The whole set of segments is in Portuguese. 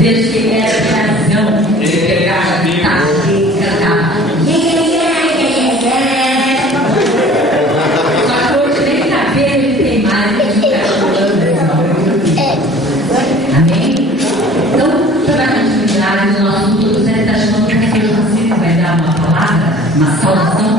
Deus queria razão. Ele pegava a guitarra e cantava. Só que hoje nem cabelo ele tem mais. Amém? Então, para a continuidade do nosso culto, você está achando que o Senhor Francisco vai dar uma palavra, uma saudação?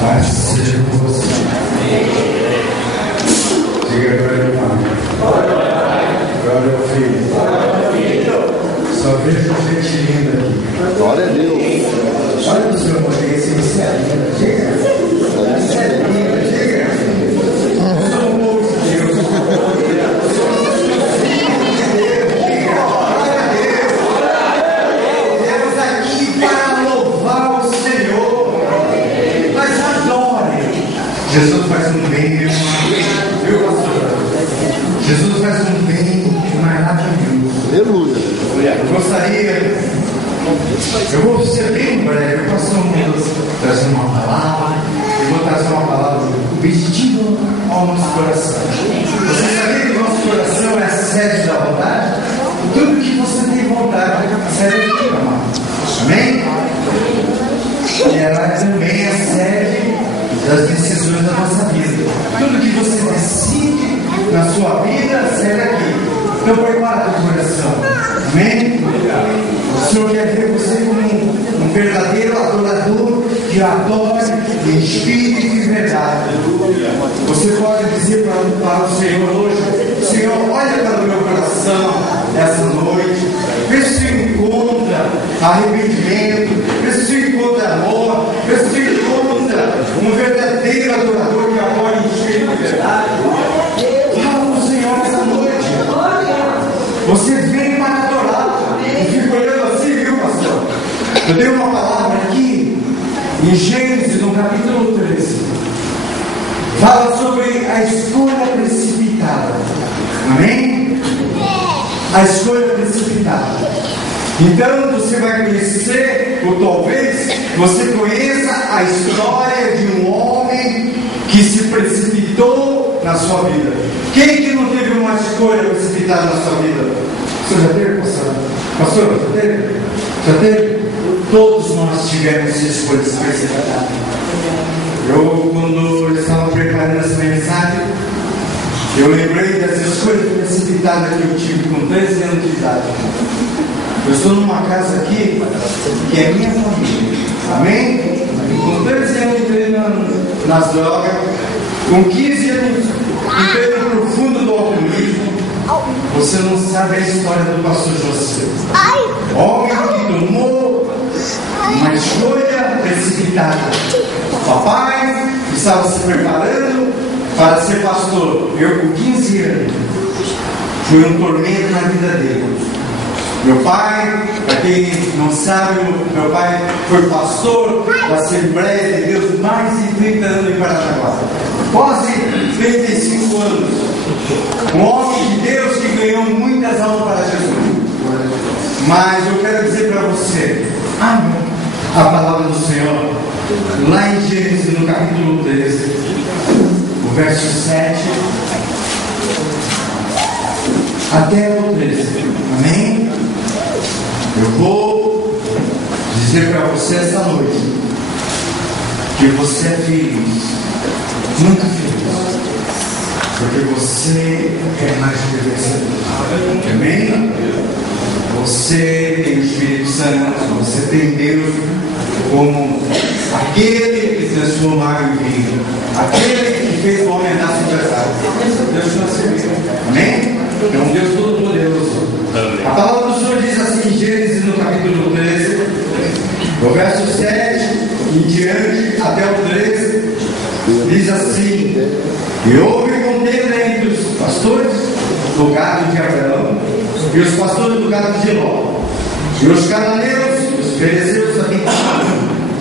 Paz seja com você. Diga glória ao Pai. Glória ao Filho. Só vejo gente linda aqui. Glória a Deus. Olha o seu amor, diga assim, você é linda. Diga. Você é linda, diga. Sou um povo de Deus. Deus aqui para louvar o Senhor. Mas adore. Jesus faz um bem, viu, pastor? Jesus faz um bem maravilhoso. Aleluia. Eu gostaria, eu vou ser bem breve, eu passo trazendo uma palavra, eu vou trazer uma palavra vestido ao nosso coração. Você sabia que o nosso coração é a sede da vontade? Tudo que você tem vontade é a sede aqui, amado. Amém? E ela também é a sede das decisões da nossa vida. Tudo que você decide na sua vida serve aqui. Então prepara o coração. Amém? O Senhor quer ver você como um verdadeiro adorador que adora em espírito e verdade. Você pode dizer para o Senhor hoje: Senhor, olha para o meu coração essa noite. Vê se você encontra arrependimento, vê se você encontra amor, vê se você encontra um verdadeiro adorador que adora em espírito e verdade. Fala com o Senhor essa noite. Você vem para adorar. Eu fico olhando assim, viu, pastor? Eu tenho uma palavra aqui em Gênesis, no capítulo 13. Fala sobre a escolha precipitada. Amém? A escolha precipitada. Então você vai conhecer, ou talvez você conheça a história de um homem que se precipitou na sua vida. Quem que não teve uma escolha precipitada na sua vida? Você já teve, pastor? Pastor, já teve? Já teve? Todos nós tivemos escolhas precipitadas. Quando eu estava preparando essa mensagem, eu lembrei das escolhas precipitadas que eu tive com 13 anos de idade. Eu estou numa casa aqui que é minha família. Amém? Com 13 anos entrei nas drogas. Com 15 anos entrei no profundo do alcoolismo. Você não sabe a história do pastor José. Homem que tomou uma escolha precipitada. Papai estava se preparando para ser pastor. Eu com 15 anos. Foi um tormento na vida dele. Meu pai, para quem não sabe, meu pai foi pastor da Assembleia de Deus mais de 30 anos em Paranaguá. Quase 35 anos. Um homem de Deus que ganhou muitas almas para Jesus. Mas eu quero dizer para você, a palavra do Senhor, lá em Gênesis, no capítulo 13, o verso 7 até o 13. Amém? Eu vou dizer para você essa noite que você é feliz, muito feliz, porque você é mais que vencedor. Amém? Você tem o Espírito Santo, você tem Deus como aquele que transformou água em vinho, aquele que fez o homem andar sobre as águas. Deus não se vê. Amém? É um Deus todo-poderoso. A palavra do Senhor diz assim em Gênesis, no capítulo 13, do verso 7 em diante até o 13, diz assim: e houve contenda entre os pastores do gado de Abraão e os pastores do gado de Ló, e os cananeus, os fereceus habitavam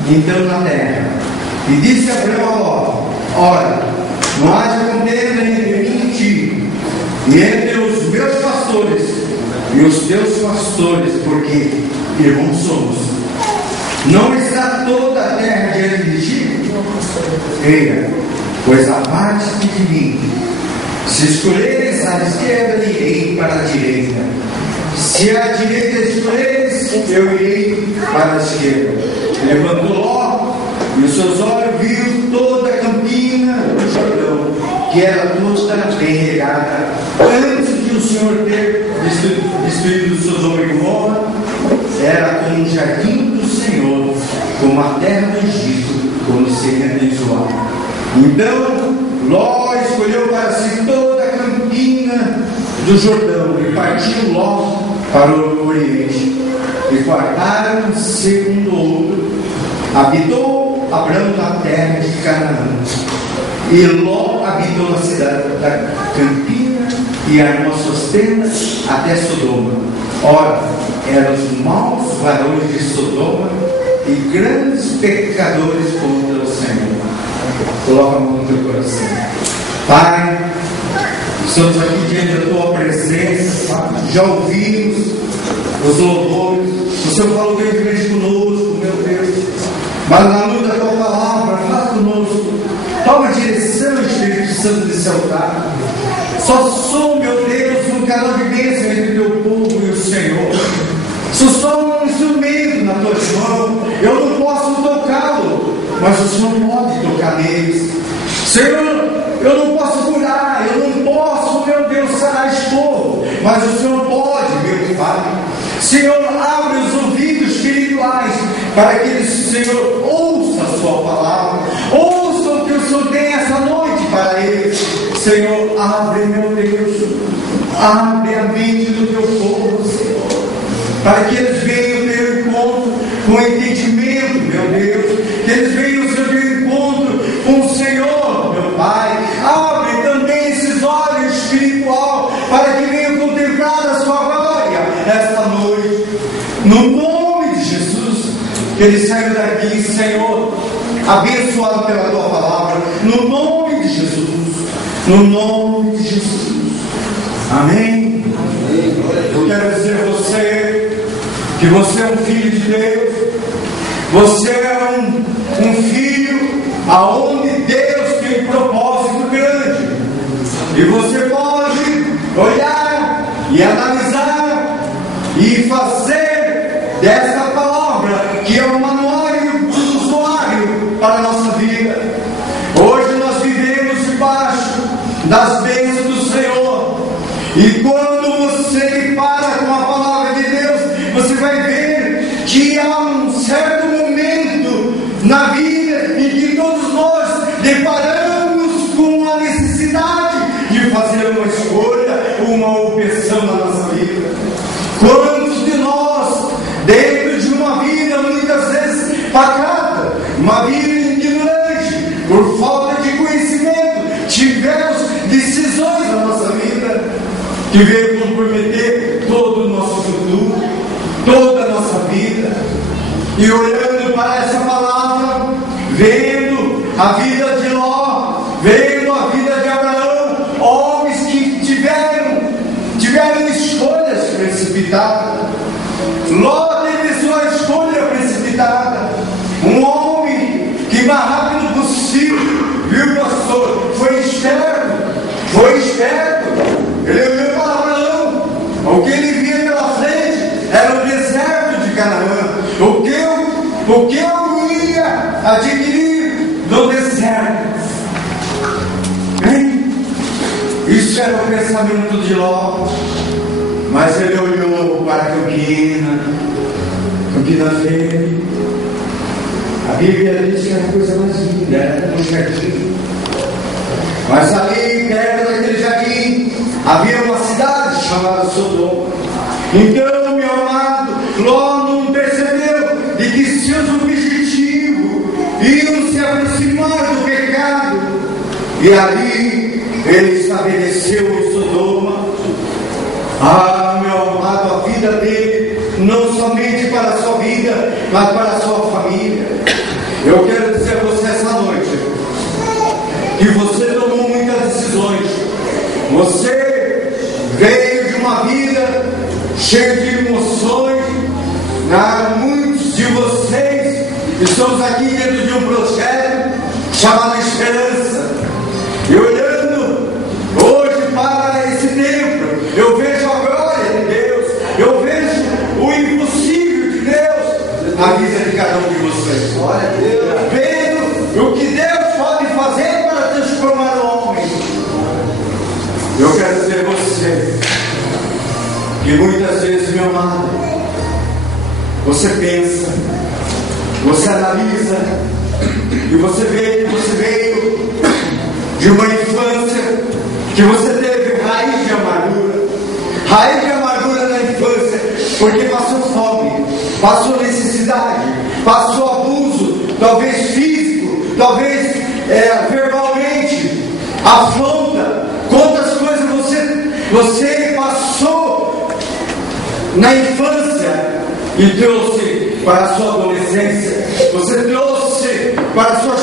então na terra. E disse Abraão a Ló: ora, Não haja contenda entre mim e ti, e entre os meus pastores e os teus pastores, porque irmãos somos. Não está toda a terra diante de ti? Eia, pois aparte-te de mim. Se escolheres a esquerda, irei para a direita. Se à direita escolheres, eu irei para a esquerda. Levantou logo, e os seus olhos viram toda a campina do Jordão, que era toda bem regada. Antes de o Senhor ter destruído Sodoma e Gomorra, era como um jardim do Senhor, como a terra do Egito, quando se rendezoou. Então, Ló escolheu para si toda a campina do Jordão e partiu Ló para o Oriente. E guardaram segundo o outro. Habitou Abrão na terra de Canaã. E Ló habitou na cidade da campina e armou suas tendas até Sodoma. Ora, eram os maus varões de Sodoma e grandes pecadores contra o Senhor. Coloca a mão no teu coração. Pai, estamos aqui diante da tua presença, já ouvimos os louvores, o Senhor falou grande conosco, meu Deus, mas na luz da tua palavra, faz conosco, toma direção, Espírito Santo, desse altar. Só sou, meu Deus, um canal de bênção entre o teu povo e o Senhor. Só sou um instrumento na tua mão, eu não posso tocá-lo, mas o Senhor pode tocar neles. Senhor, eu não posso curar, eu não posso, meu Deus, sarar esse povo, mas o Senhor pode, meu Pai. Senhor, abre os ouvidos espirituais para que eles, Senhor, ouça a sua palavra, ouça o que o Senhor tem essa noite para eles. Senhor, abre, meu Deus, abre a mente do teu povo, Senhor, para que eles venham ter encontro com entendimento, meu Deus, que eles venham ter encontro com o Senhor, meu Pai. Abre também esses olhos espirituais para que venham contemplar a sua glória esta noite, no nome de Jesus. Que eles saiam daqui, Senhor, abençoado pela tua palavra, no nome de Jesus, no nome de Jesus. Amém. Eu quero dizer a você que você é um filho de Deus. Você é um filho aonde Deus tem um propósito grande. E você pode olhar e analisar e fazer dessa palavra, que é um manual do usuário para a nossa vida. Hoje nós vivemos debaixo das bênçãos do Senhor. E quando você para com a palavra de Deus, você vai ver que há um certo momento na vida em que todos nós deparamos com a necessidade de fazer uma escolha, uma opção na nossa vida. Quantos de nós, dentro de uma vida muitas vezes pacata, uma vida ignorante, por falta de conhecimento, tivemos decisões na nossa vida que veio comprometer todo o nosso futuro, toda a nossa vida? E olhando para essa palavra, vendo a vida de Ló, vendo a vida de Abraão, homens que tiveram escolhas precipitadas. Ló teve sua escolha precipitada. Um homem que mais rápido possível, viu, pastor, foi esperto. Ele olhou para Abraão, o que ele via pela frente era o deserto de Canaã. O que eu ia adquirir no deserto? Isso era o pensamento de Ló. Mas ele olhou para a campina verde. A Bíblia diz que era a coisa mais linda, era um jardim. Mas ali, perto daquele jardim, havia uma cidade chamada Sodoma. Então, meu amado, Ló não percebeu de que seus objetivos iam se aproximar do pecado. E ali ele estabeleceu em Sodoma. Meu amado, a vida dele, não somente para a sua vida, mas para a sua família. Eu quero dizer a você essa noite que você tomou Você veio de uma vida cheia de emoções. Muitos de vocês estamos aqui dentro de um projeto chamado Esperança. E olhando hoje para esse templo, eu vejo a glória de Deus, eu vejo o impossível de Deus na vida de cada um de vocês. Glória a Deus. Vendo o que Deus pode fazer para transformar o homem. Eu quero dizer a você que muitas vezes, meu amado, você pensa, você analisa, e você vê que você veio de uma infância que você teve raiz de amargura na infância, porque passou fome, passou necessidade, passou abuso, talvez físico, talvez verbalmente, afronta. Quantas coisas você passou na infância e trouxe para a sua adolescência, você trouxe para a sua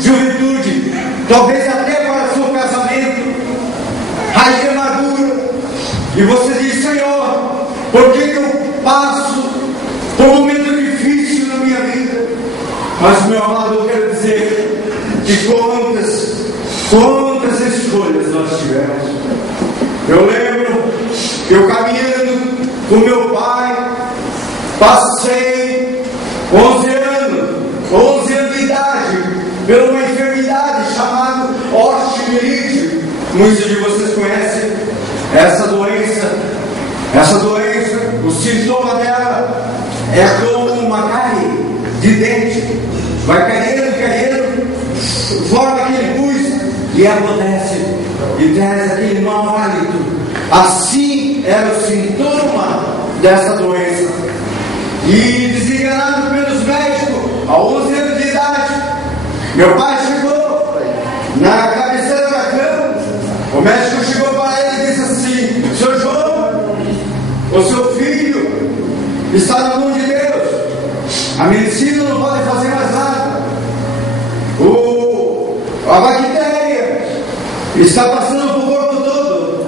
juventude, talvez até para o seu casamento, raiz de amargura. E você diz: Senhor, por que eu passo por um momento difícil na minha vida? Mas, meu amado, eu quero dizer que quantas escolhas nós tivemos. Eu lembro que eu caminhando com meu pai, passei 11 anos de idade, por uma enfermidade chamada osteomielite. Muitos de vocês conhecem essa doença. O sintoma dela é como uma cárie de dente. Vai caindo, forma aquele pus e apodrece e traz aquele mau hálito. Assim era o sintoma dessa doença. E desenganado pelos médicos, a 11 anos de idade, meu pai chegou na cabeceira da cama. O médico chegou para ele e disse assim: Seu João, o seu filho está na mão de Deus. A medicina não pode fazer mais nada. A bactéria está passando por corpo todo.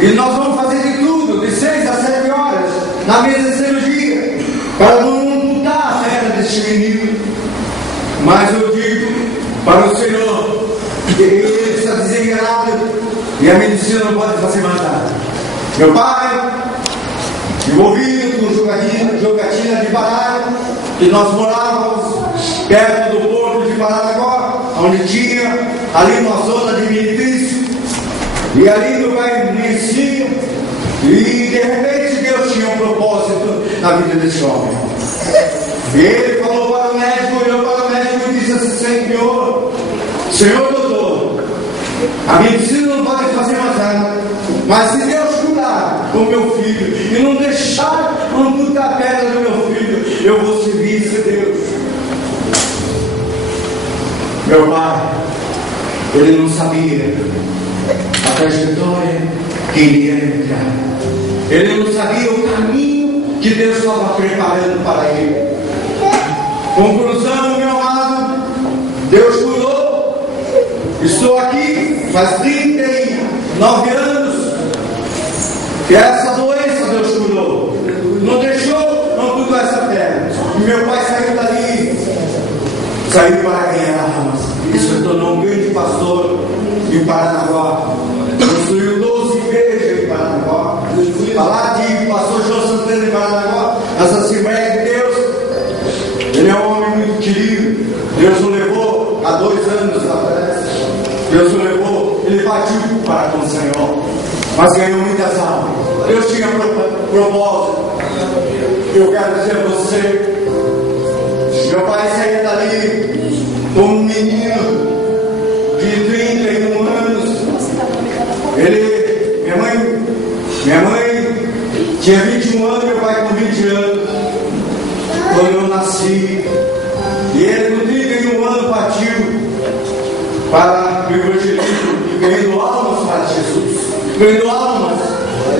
E nós vamos fazer de tudo, de 6 a 7 horas, na mesa de cirurgia, para não mudar a fé deste menino. Mas eu digo para o Senhor que ele está desenganado e a medicina não pode fazer mais nada. Meu pai, envolvido com jogatina de baralho, que nós morávamos perto do porto de Paranaguá, onde tinha ali uma zona de benefício, e ali meu pai me ensina, e de repente Deus tinha um propósito na vida desse homem. E ele falou para o médico, olhou para o médico e disse assim: Senhor doutor, a medicina não pode fazer mais nada, mas se Deus curar o meu filho e não deixar amputar a perna do meu filho, eu vou servir esse Deus. Meu pai, ele não sabia a trajetória que ele ia entrar. Ele não sabia o caminho que Deus estava preparando para ele. Conclusão, meu amado, Deus curou. Estou aqui faz 39 anos que essa doença Deus curou. Não deixou amputar essa perna. E meu pai saiu dali, saiu para ganhar armas e se tornou um grande pastor em Paranaguá. Construiu 12 igrejas em Paranaguá. Falar de pastor João Santana em Paranaguá, essa Assembleia de Deus. Ele é um homem muito querido. Deus o levou há 2 anos atrás. Deus o levou, ele partiu para com o Senhor, mas ganhou muitas almas. Deus tinha propósito. Eu quero dizer a você, meu pai saía dali como um menino de 31 anos. Minha mãe tinha 21 anos, meu pai com 20 anos, quando eu nasci. E ele com 31 anos partiu para o evangelismo, ganhando almas para Jesus, ganhando almas.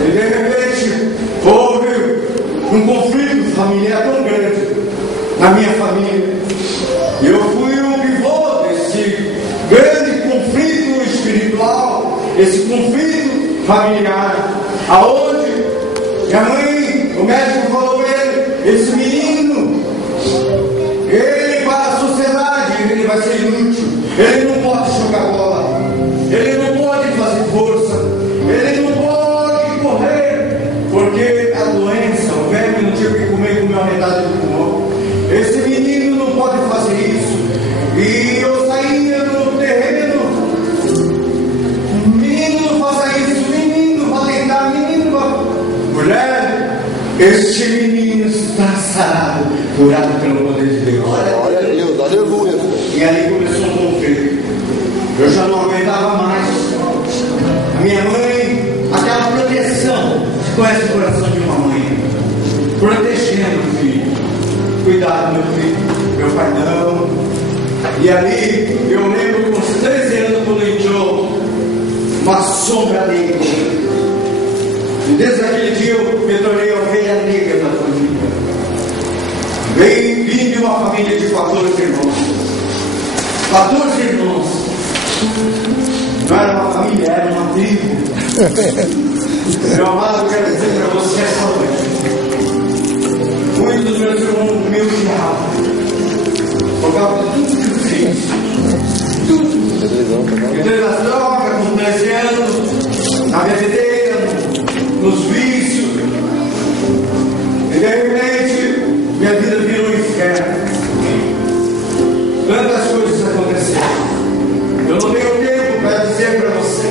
E de repente houve um conflito familiar tão grande na minha família. Eu fui o pivô desse grande conflito espiritual esse conflito familiar, aonde minha mãe, o médico falou para ele, esse menino, ele para a sociedade, ele vai ser inútil, ele não pode jogar bola, ele não pode fazer força, ele não pode correr, porque a doença, o velho não tinha que comer, comeu a metade do pulmão. Esse menino não pode fazer isso. E eu saía no terreno, menino não faça isso, menino vai tentar, menino vai... Mulher, este menino está sarado, curado pelo poder de Deus. Glória a Deus, aleluia. E ali começou um conflito. Eu já não aguentava mais. A minha mãe, aquela proteção. Você conhece o coração de uma mãe? Protegendo o filho. Cuidado, meu filho. Meu pai não. E ali, eu lembro com uns 13 anos, quando entrou uma sombra negra. E desde aquele dia eu me tornei a ovelha negra da família. Vim de uma família de 14 irmãos. 14 irmãos. Não era uma família, era uma tribo. Meu amado, eu quero dizer para você essa noite. Muitos dos meus irmãos me odiavam. Por causa de tudo que eu fiz. Tudo. Entrei nas drogas, com 13 anos, na bebedeira, nos vícios. E de repente, minha vida virou um inferno. Tantas coisas aconteceram. Eu não tenho tempo para dizer para você.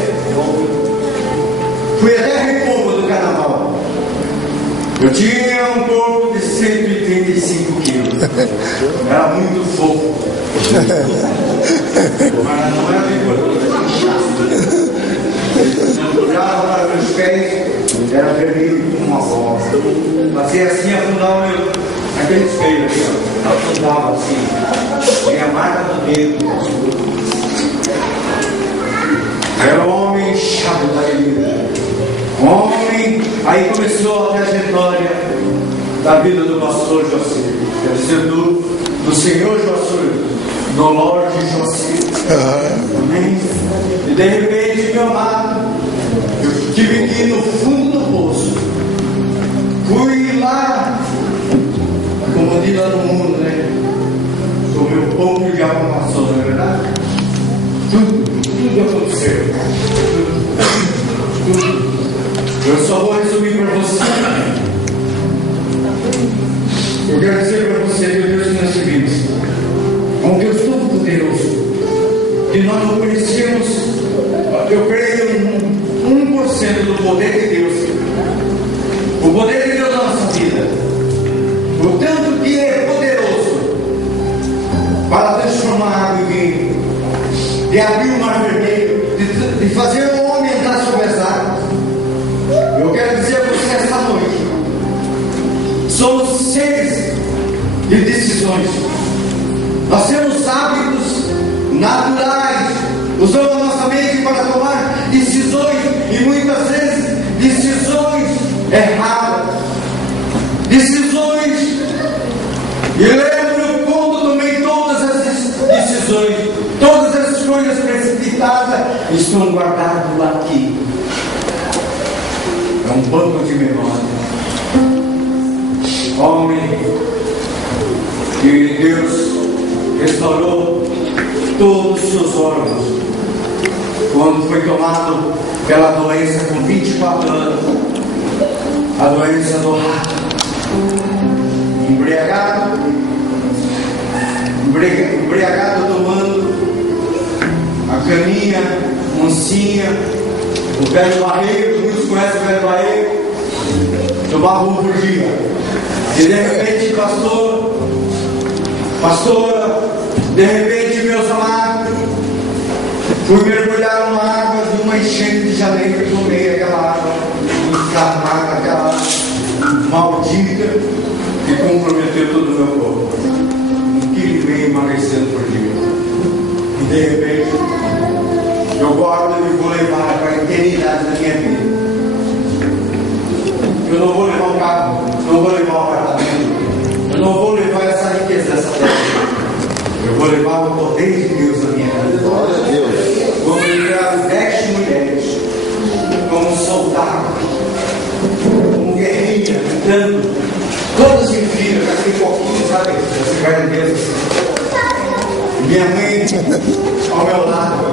Fui até Recoba do Carnaval. Eu tinha um corpo de 185 quilos. Era muito fofo. Mas não era vigoroso. Eu olhava para meus pés, era vermelho como uma bola. Fazia assim, afundava naquele espelho ali, ó. Afundava assim. Tinha a marca do dedo. Era um homem inchado da vida. Homem, aí começou a trajetória da vida do pastor José. Quer dizer, do Senhor José, do Lorde José. Amém? E de repente, meu amado, eu tive que ir no fundo do poço. Fui lá, como diz lá no mundo, né? O meu povo de arrumação, não é verdade? Tudo aconteceu. Tudo. Eu só vou resumir para você. Eu quero dizer para você, meu Deus, que nós servimos a um Deus todo-poderoso, que nós não conhecemos, eu creio, 1% do poder de Deus. O poder de Deus na nossa vida. O tanto que é poderoso para transformar água em vinho, de abrir o mar vermelho, de fazer o homem entrar sobre as águas. Eu quero dizer a você esta noite: somos seres de decisões. Nós temos hábitos naturais, usamos a nossa mente para tomar decisões, e muitas vezes decisões erradas, decisões. E lembro quando tomei todas as decisões, todas as escolhas precipitadas estão guardadas aqui. É um banco de memória. Homem que Deus restaurou todos os seus órgãos quando foi tomado pela doença com 24 anos, a doença do rato. Embriagado tomando a caninha, oncinha, o velho barreiro, muitos conhecem o velho barreiro, tomava um por dia. E de repente, pastora, de repente, meus amados, fui mergulhar numa água de uma enchente de janeiro e tomei aquela água inflamada, aquela água maldita que comprometeu todo o meu corpo. Um quilo e meio emagrecendo por dia. E de repente, eu guardo e vou levar para a eternidade da minha vida. Eu não vou levar um carro, não vou levar um apartamento, eu não vou levar essa riqueza dessa terra. Eu vou levar o poder de Deus na minha vida. Glória a Deus. Vou livrar 10 mulheres. ao meu lado.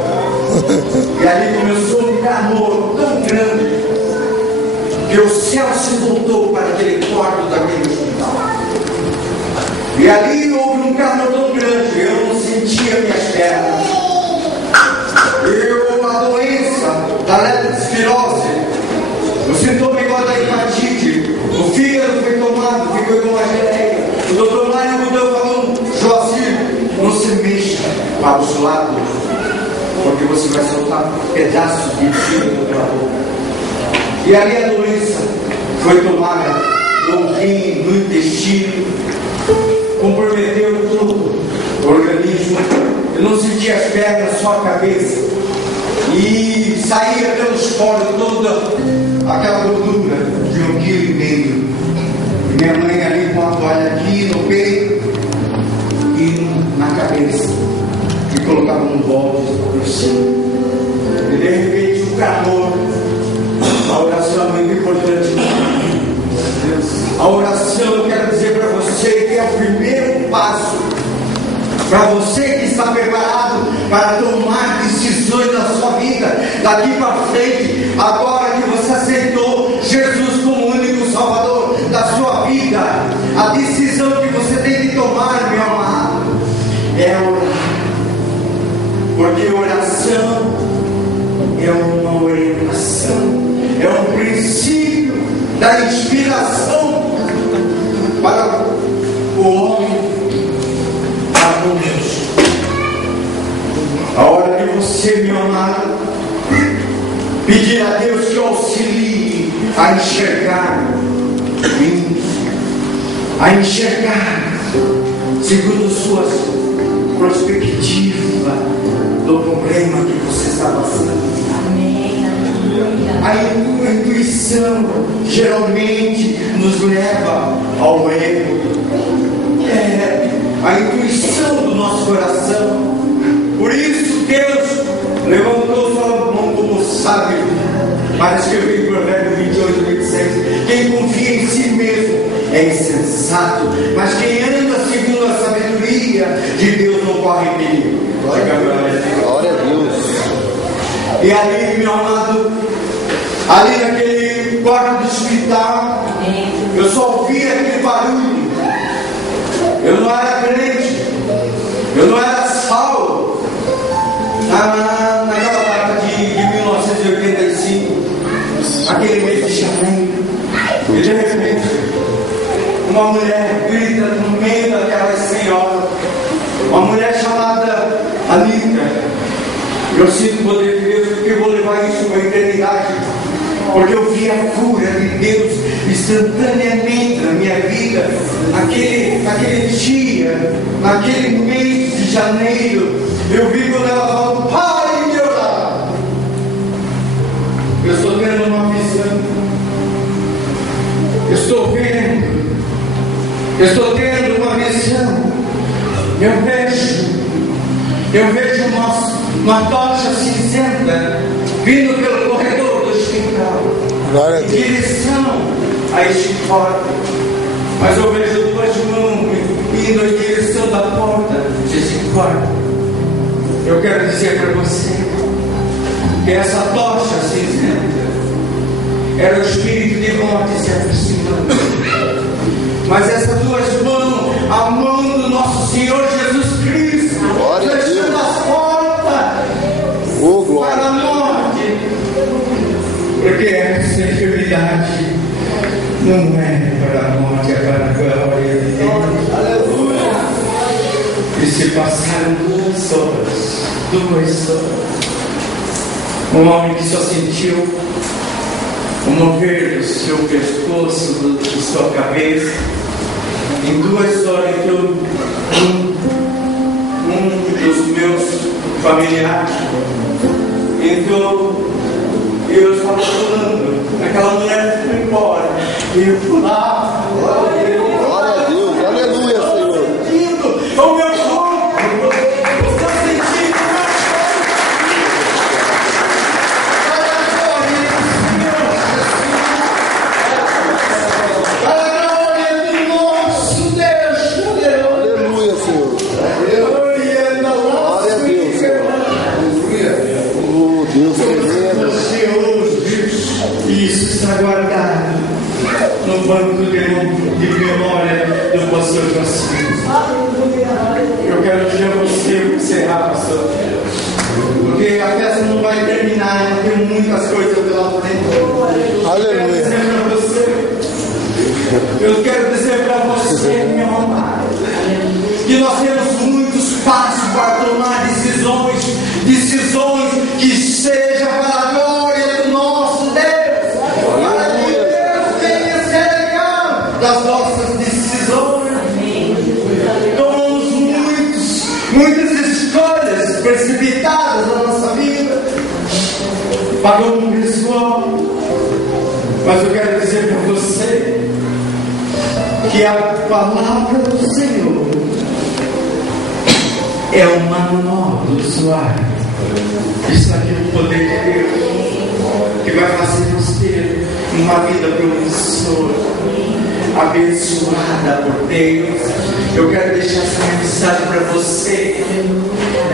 E ali começou um clamor tão grande que o céu se voltou para aquele quarto daquele hospital. E ali houve um clamor tão grande, eu não sentia minhas pernas. A doença da leptospirose, o sintoma igual da hepatite, o fígado foi tomado, ficou igual uma geleia. O doutor Mário mudou falando: Joacir, não se mexa para os lados, porque você vai soltar pedaços de fígado pela boca. E ali a doença foi tomada no rim, no intestino, comprometeu todo o organismo. Eu não sentia as pernas, só a cabeça. E saía pelos poros toda aquela gordura de 1,5 kg. E minha mãe ali com a toalha aqui no peito e na cabeça. E colocava um bolo por cima. E de repente o calor. A oração é muito importante. A oração, eu quero dizer para você que é o primeiro passo para você que está preparado para tomar decisões na sua vida daqui para frente, agora que você aceitou Jesus como o único Salvador da sua vida. A decisão que você tem que tomar, meu amado, é orar, porque oração é uma orientação, é um princípio da inspiração para o homem, para o Deus. A hora que você, meu amado, pedir a Deus que auxilie a enxergar segundo suas perspectivas do problema que você está passando. A intuição geralmente nos leva ao erro. A intuição do nosso coração. Por isso Deus levantou sua mão como sábio para escrever em Provérbios 28, 26. Quem confia em si mesmo é insensato, mas quem anda segundo a sabedoria de Deus não corre perigo. Glória a Deus. E ali, meu amado, ali naquele quarto do hospital, eu só ouvia aquele barulho. Eu não era crente, eu não era salvo. Naquela data de 1985, aquele mês de janeiro, e de repente, uma mulher grita no meio daquela senhora, uma mulher chamada Anitta. Eu sinto o poder de Deus, porque eu vou levar isso para a eternidade, porque eu vi a cura de Deus instantaneamente na minha vida, naquele dia, naquele mês de janeiro. Eu vi quando ela falou: pare de orar. Eu estou tendo uma visão, eu estou tendo uma visão. Eu vejo uma tocha cinzenta vindo pelo corredor do hospital, em direção a este quarto. Mas eu vejo 2 mãos indo em direção da porta desse quarto. Eu quero dizer para você que essa tocha cinzenta era o espírito de morte se aproximando. Mas essas 2 mãos, a mão do nosso Senhor Jesus Cristo, fechando as portas para a morte. Porque essa enfermidade não é para a morte, é para a glória de Deus. Aleluia! E se passaram 2 horas. Um homem que só sentiu o mover do seu pescoço, de sua cabeça. Em 2 horas, então, um dos meus familiares entrou e eu estava falando. Aquela mulher foi embora. E eu fui lá. Glória a Deus, aleluia, Senhor. O meu corpo, eu estou sentindo o meu Aleluia, Senhor. Glória a Deus. pastor Francisco. Eu quero dizer a você, para encerrar, pastor, porque a festa não vai terminar, ainda tem muitas coisas pela frente. Aleluia. Eu quero dizer para você, meu amado, que nós temos muitos passos para tomar decisões que sejam para a glória do nosso Deus, para que Deus venha ser legal das nossas decisões. Tomamos muitas escolhas precipitadas na nossa vida, pagamos um pessoal, mas eu quero dizer para você que a palavra do Senhor é o manual do usuário. Isso aqui é o poder de Deus que vai fazer nós ter uma vida promissora, abençoada por Deus. Eu quero deixar essa mensagem para você.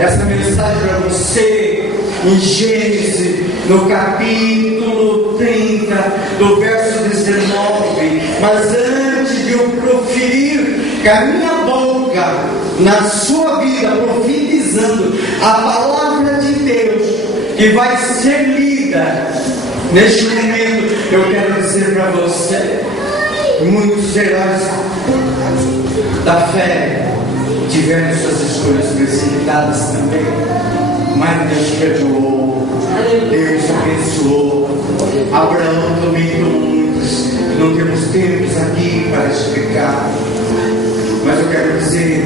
Essa mensagem para você em Gênesis, no capítulo 30, do verso 19. Mas antes de eu proferir com a minha boca na sua vida, profetizando a palavra de Deus que vai ser lida neste momento, eu quero dizer para você: muitos heróis da fé tiveram suas escolhas precipitadas também, mas Deus perdoou, Deus abençoou. Abraão também tomou muitos, não temos tempos aqui para explicar, mas eu quero dizer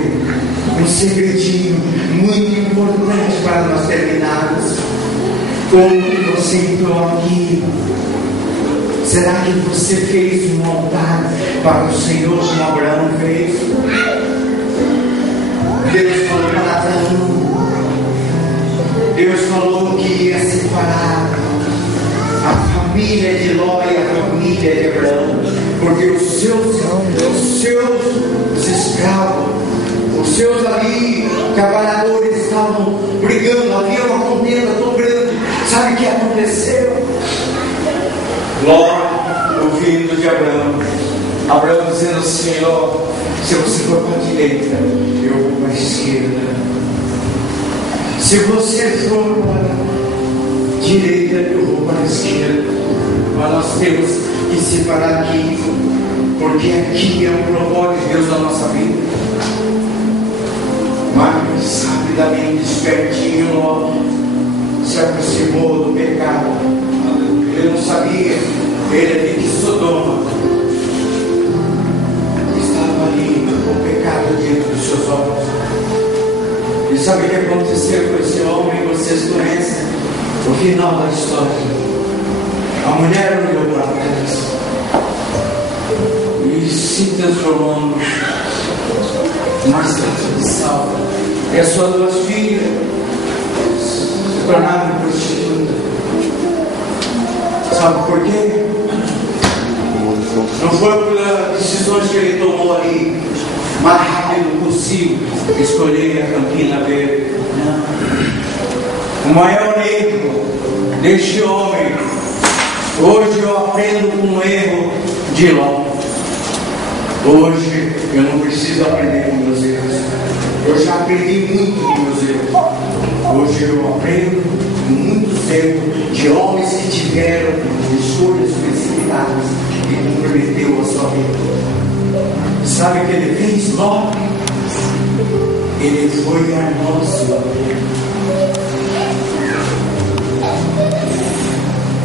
um segredinho muito importante para nós terminarmos. Como você entrou aqui? Será que você fez um altar para o Senhor como Abraão fez? Deus falou para Abraão, Deus falou que ia separar a família de Ló e a família de Abraão, porque os seus escravos, os seus ali trabalhadores estavam brigando, havia uma contenda tão grande. Sabe o que aconteceu? Ló, o filho de Abraão, Abraão dizendo assim: ó, se você for para a direita, eu vou para a esquerda. Se você for para a direita, eu vou para a esquerda. Mas nós temos que separar aqui, porque aqui é o propósito de Deus na nossa vida. Mas rapidamente, espertinho, Ló se aproximou do pecado. Ele não sabia, ele é de Sodoma, estava ali com o pecado dentro dos seus olhos. E sabe o que aconteceu com esse homem? Vocês conhecem o final da história. A mulher olhou para trás e se transformou numa estátua de sal. E as suas duas filhas se tornaram prostitutas. Sabe por quê? Não foi pelas decisões que ele tomou ali, mais rápido possível, escolher a Campina Verde. Não. O maior erro deste homem, hoje eu aprendo com o erro de Ló. Hoje eu não preciso aprender com meus erros. Eu já aprendi muito com meus erros. Hoje eu aprendo com muitos erros de homens que tiveram escolhas precipitadas e comprometeu a sua vida. Sabe o que ele fez? Ló, ele foi armar sua vida.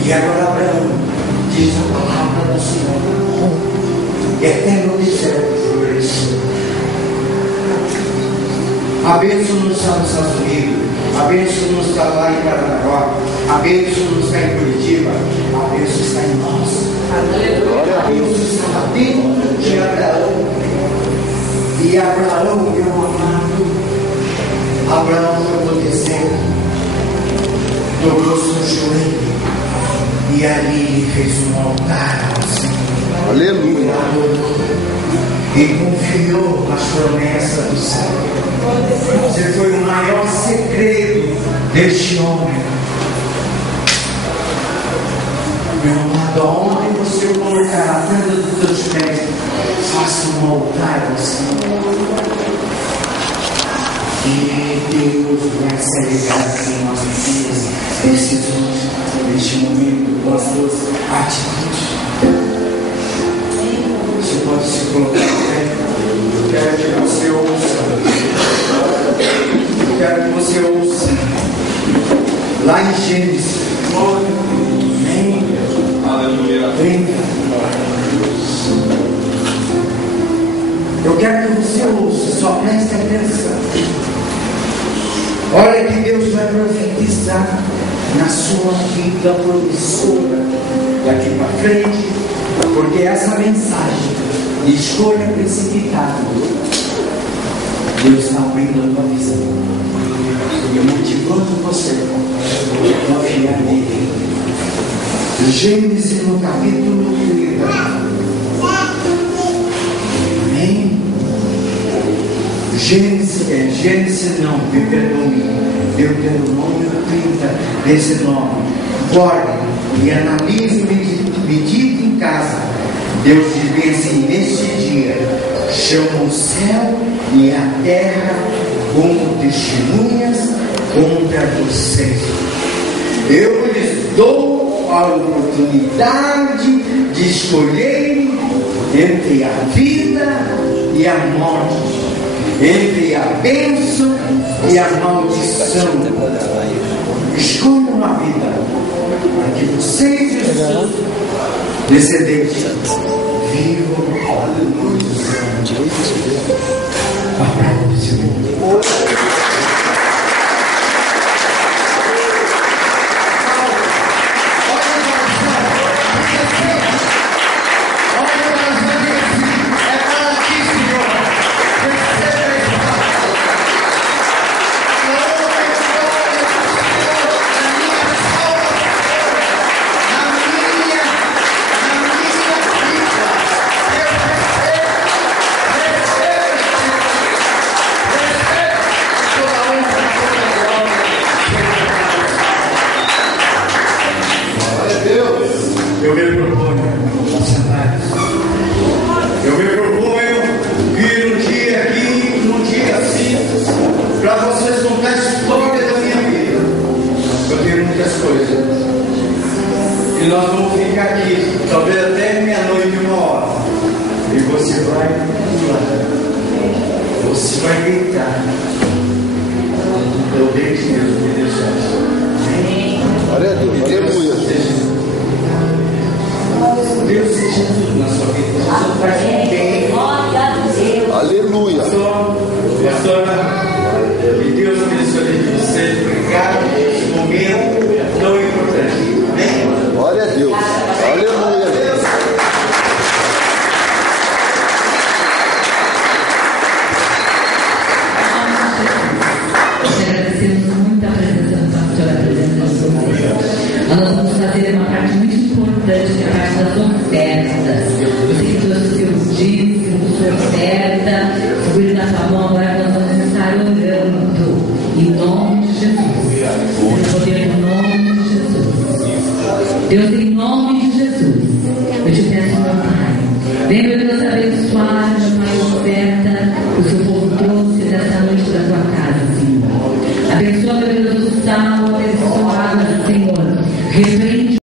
E agora Abraão diz a palavra do Senhor, e até no deserto foi isso. A bênção não está nos Estados Unidos, a bênção não está lá em Paranaguá, a bênção não está em Curitiba, a bênção está em nós. A bênção está dentro de Abraão. E Abraão, meu amado, Abraão foi descendo, dobrou seu joelho e ali ele fez um altar ao Senhor. Aleluia. E confiou nas promessas do céu. Você foi o maior segredo deste homem. Meu amado, onde você colocar a planta dos teus pés, faça um altar ao Senhor. E Deus vai se alegrar em nossas vidas, neste momento, com as tuas atitudes. Você pode se colocar em pé. Eu quero que você ouça. Eu quero que você ouça. Lá em Gênesis, vem. Eu quero que você ouça, só preste atenção. Olha que Deus vai profetizar na sua vida promissora daqui para frente, porque essa mensagem de escolha precipitada, Deus está abrindo a tua visão e motivando você a confiar nele. Gênesis no capítulo 30. Amém? Gênesis não, Deuteronômio 30, 19. Guarde e analise e medite em casa. Deus diz assim: neste dia chama o céu e a terra como testemunhas contra vocês. Eu lhes dou a oportunidade de escolher entre a vida e a morte, entre a bênção e a maldição. Escolham a vida para que vocês e os seus descendentes vivam muitos anos. Aplauda o Senhor. E nós vamos ficar aqui, talvez até meia-noite, 1h. E você vai pular, você vai gritar. Eu deixo Deus me deixar. Glória a Deus, aleluia. Deus seja tudo na sua vida. Jesus faz bem. Aleluia. Pastora, e Deus abençoe vocês. Obrigado por esse momento tão importante. Amém? Glória a Deus. Aleluia. Agradecemos muito a presença do pastor, a presença de vocês. Nós vamos fazer uma parte muito importante, que é a parte das ofertas. Você que trouxe o seu dízimo, sua oferta, segure na sua mão, agora nós vamos estar orando. Em nome de Jesus. No poder do nome de Jesus. Deus, em nome de Jesus, eu te peço, meu Pai, venha, meu Deus, abençoar, meu Pai, a oferta que o seu povo trouxe nessa noite da tua casa, Senhor. Abençoa, meu Deus, o sal,